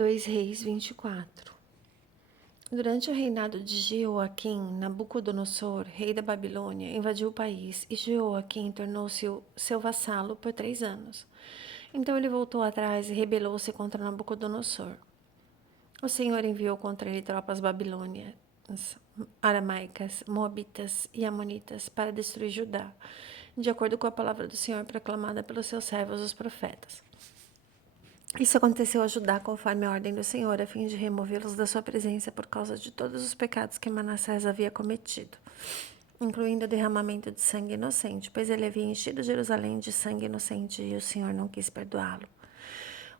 2 Reis 24. Durante o reinado de Jeoaquim, Nabucodonosor, rei da Babilônia, invadiu o país e Jeoaquim tornou-se seu vassalo por 3 anos. Então ele voltou atrás e rebelou-se contra Nabucodonosor. O Senhor enviou contra ele tropas babilônias, aramaicas, moabitas e amonitas para destruir Judá, de acordo com a palavra do Senhor proclamada pelos seus servos os profetas. Isso aconteceu a Judá conforme a ordem do Senhor, a fim de removê-los da sua presença por causa de todos os pecados que Manassés havia cometido, incluindo o derramamento de sangue inocente, pois ele havia enchido Jerusalém de sangue inocente e o Senhor não quis perdoá-lo.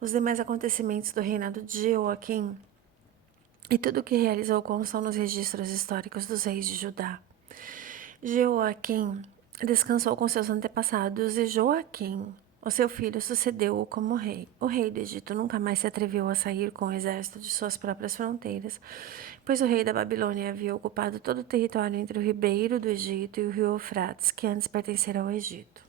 Os demais acontecimentos do reinado de Jeoaquim e tudo o que realizou constam nos registros históricos dos reis de Judá. Jeoaquim descansou com seus antepassados e Joaquim, o seu filho, sucedeu-o como rei. O rei do Egito nunca mais se atreveu a sair com o exército de suas próprias fronteiras, pois o rei da Babilônia havia ocupado todo o território entre o ribeiro do Egito e o rio Eufrates, que antes pertencera ao Egito.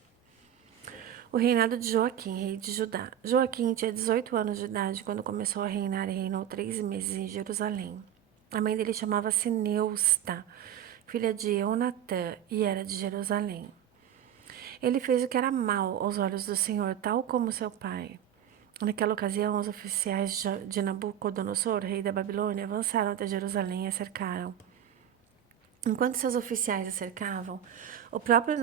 O reinado de Joaquim, rei de Judá. Joaquim tinha 18 anos de idade quando começou a reinar e reinou 3 meses em Jerusalém. A mãe dele chamava-se Neusta, filha de Eunatã, e era de Jerusalém. Ele fez o que era mal aos olhos do Senhor, tal como seu pai. Naquela ocasião, os oficiais de Nabucodonosor, rei da Babilônia, avançaram até Jerusalém e a cercaram. Enquanto seus oficiais a cercavam, o próprio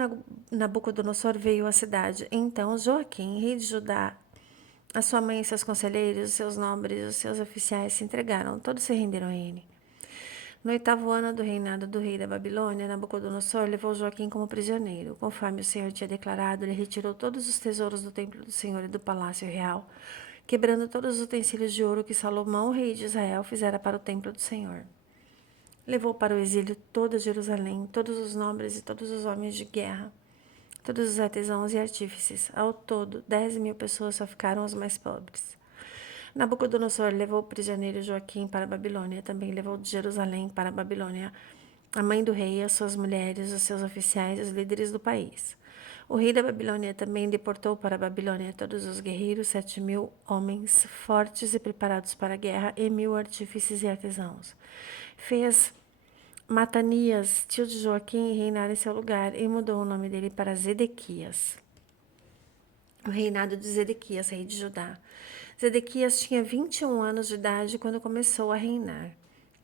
Nabucodonosor veio à cidade. Então, Joaquim, rei de Judá, a sua mãe e seus conselheiros, os seus nobres e os seus oficiais se entregaram. Todos se renderam a ele. No 8º ano do reinado do rei da Babilônia, Nabucodonosor levou Joaquim como prisioneiro. Conforme o Senhor tinha declarado, ele retirou todos os tesouros do templo do Senhor e do palácio real, quebrando todos os utensílios de ouro que Salomão, rei de Israel, fizera para o templo do Senhor. Levou para o exílio toda Jerusalém, todos os nobres e todos os homens de guerra, todos os artesãos e artífices. Ao todo, 10.000 pessoas, só ficaram os mais pobres. Nabucodonosor levou o prisioneiro Joaquim para a Babilônia, também levou de Jerusalém para a Babilônia a mãe do rei, as suas mulheres, os seus oficiais e os líderes do país. O rei da Babilônia também deportou para a Babilônia todos os guerreiros, 7.000 homens fortes e preparados para a guerra, e 1.000 artífices e artesãos. Fez Matanias, tio de Joaquim, reinar em seu lugar, e mudou o nome dele para Zedequias. O reinado de Zedequias, rei de Judá. Zedequias tinha 21 anos de idade quando começou a reinar.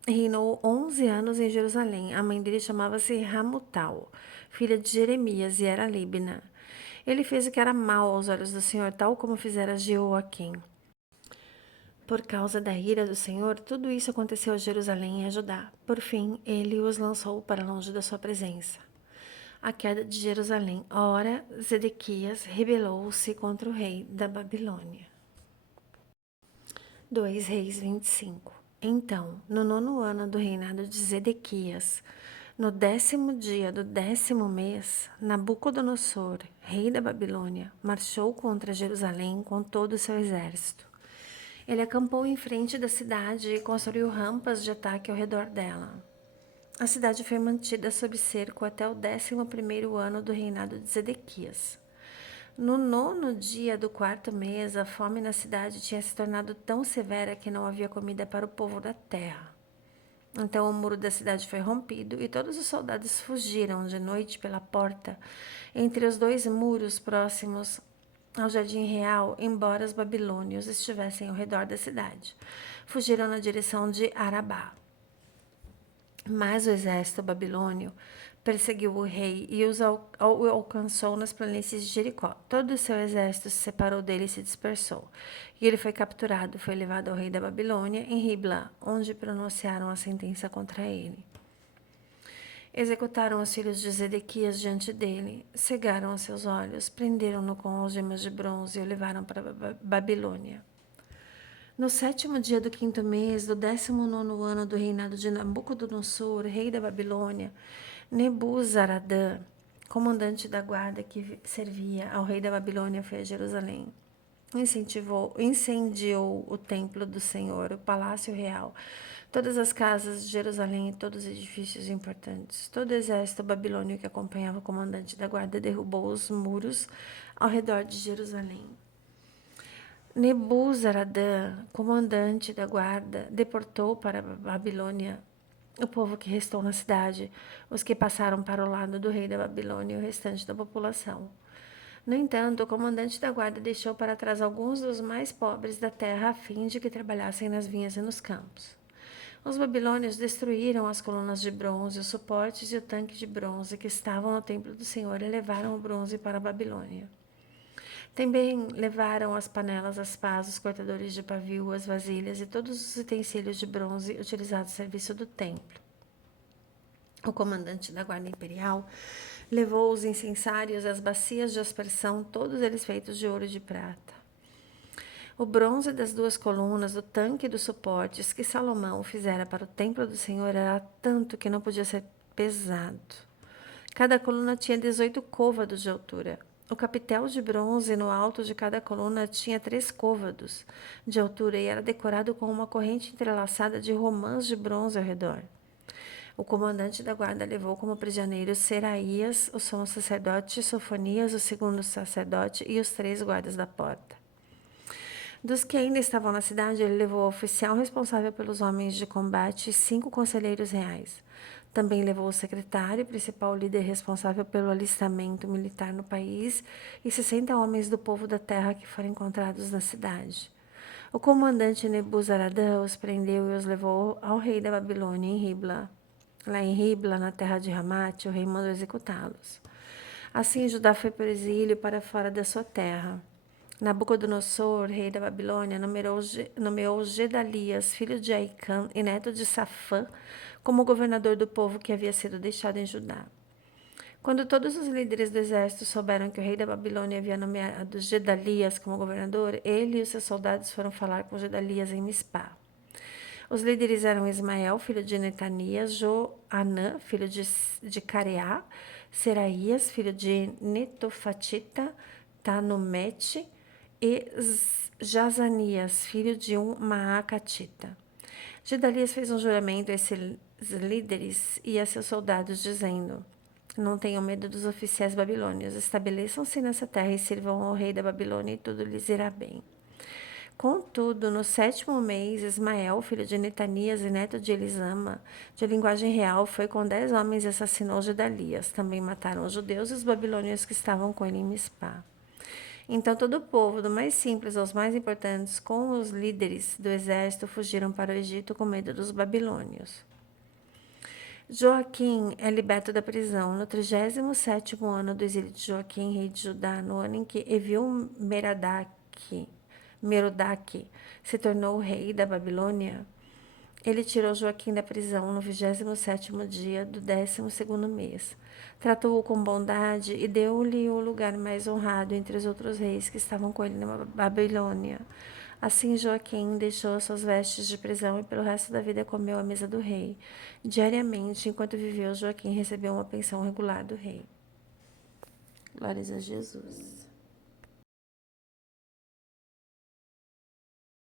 Reinou 11 anos em Jerusalém. A mãe dele chamava-se Ramutal, filha de Jeremias, e era Líbina. Ele fez o que era mal aos olhos do Senhor, tal como fizera Jeoaquim. Por causa da ira do Senhor, tudo isso aconteceu a Jerusalém e a Judá. Por fim, ele os lançou para longe da sua presença. A queda de Jerusalém. Ora, Zedequias rebelou-se contra o rei da Babilônia. 2 Reis 25. Então, no 9º ano do reinado de Zedequias, no 10º dia do 10º mês, Nabucodonosor, rei da Babilônia, marchou contra Jerusalém com todo o seu exército. Ele acampou em frente da cidade e construiu rampas de ataque ao redor dela. A cidade foi mantida sob cerco até o 11º ano do reinado de Zedequias. No 9º dia do 4º mês, a fome na cidade tinha se tornado tão severa que não havia comida para o povo da terra. Então o muro da cidade foi rompido e todos os soldados fugiram de noite pela porta entre os 2 muros próximos ao jardim real, embora os babilônios estivessem ao redor da cidade. Fugiram na direção de Arabá. Mas o exército babilônio perseguiu o rei e o alcançou nas planícies de Jericó. Todo o seu exército se separou dele e se dispersou. E ele foi capturado, foi levado ao rei da Babilônia em Ribla, onde pronunciaram a sentença contra ele. Executaram os filhos de Zedequias diante dele, cegaram os seus olhos, prenderam-no com algemas de bronze e o levaram para a Babilônia. No 7º dia do 5º mês, do 19º ano do reinado de Nabucodonosor, rei da Babilônia, Nebuzaradã, comandante da guarda que servia ao rei da Babilônia, foi a Jerusalém. Incendiou o templo do Senhor, o palácio real, todas as casas de Jerusalém e todos os edifícios importantes. Todo o exército babilônio que acompanhava o comandante da guarda derrubou os muros ao redor de Jerusalém. Nebuzaradã, comandante da guarda, deportou para a Babilônia o povo que restou na cidade, os que passaram para o lado do rei da Babilônia e o restante da população. No entanto, o comandante da guarda deixou para trás alguns dos mais pobres da terra a fim de que trabalhassem nas vinhas e nos campos. Os babilônios destruíram as colunas de bronze, os suportes e o tanque de bronze que estavam no templo do Senhor e levaram o bronze para a Babilônia. Também levaram as panelas, as pás, os cortadores de pavio, as vasilhas e todos os utensílios de bronze utilizados no serviço do templo. O comandante da guarda imperial levou os incensários e as bacias de aspersão, todos eles feitos de ouro e de prata. O bronze das duas colunas, do tanque e dos suportes que Salomão fizera para o templo do Senhor era tanto que não podia ser pesado. Cada coluna tinha 18 côvados de altura. O capitel de bronze no alto de cada coluna tinha 3 côvados de altura e era decorado com uma corrente entrelaçada de romãs de bronze ao redor. O comandante da guarda levou como prisioneiros Seraías, o sumo sacerdote, Sofonias, o segundo sacerdote, e os 3 guardas da porta. Dos que ainda estavam na cidade, ele levou o oficial responsável pelos homens de combate e 5 conselheiros reais. Também levou o secretário, principal líder responsável pelo alistamento militar no país, e 60 homens do povo da terra que foram encontrados na cidade. O comandante Nebuzaradã os prendeu e os levou ao rei da Babilônia em Ribla. Lá em Ribla, na terra de Ramate, o rei mandou executá-los. Assim, Judá foi para o exílio para fora da sua terra. Nabucodonosor, rei da Babilônia, nomeou Gedalias, filho de Aicã e neto de Safã, como governador do povo que havia sido deixado em Judá. Quando todos os líderes do exército souberam que o rei da Babilônia havia nomeado Gedalias como governador, ele e os seus soldados foram falar com Gedalias em Mispá. Os líderes eram Ismael, filho de Netanias, Joanã, filho de Careá, Seraías, filho de Netofatita, Tanumete, e Jazanias, filho de um Maacatita. Gedalias fez um juramento a esses líderes e a seus soldados, dizendo: não tenham medo dos oficiais babilônios, estabeleçam-se nessa terra e sirvam ao rei da Babilônia e tudo lhes irá bem. Contudo, no 7º mês, Ismael, filho de Netanias e neto de Elisama, de linguagem real, foi com 10 homens e assassinou Gedalias. Também mataram os judeus e os babilônios que estavam com ele em Mispá. Então todo o povo, do mais simples aos mais importantes, com os líderes do exército, fugiram para o Egito com medo dos babilônios. Joaquim é liberto da prisão. No 37º ano do exílio de Joaquim, rei de Judá, no ano em que Merodach se tornou rei da Babilônia, ele tirou Joaquim da prisão no 27º dia do 12º mês. Tratou-o com bondade e deu-lhe o lugar mais honrado entre os outros reis que estavam com ele na Babilônia. Assim, Joaquim deixou suas vestes de prisão e pelo resto da vida comeu à mesa do rei. Diariamente, enquanto viveu, Joaquim recebeu uma pensão regular do rei. Glórias a Jesus.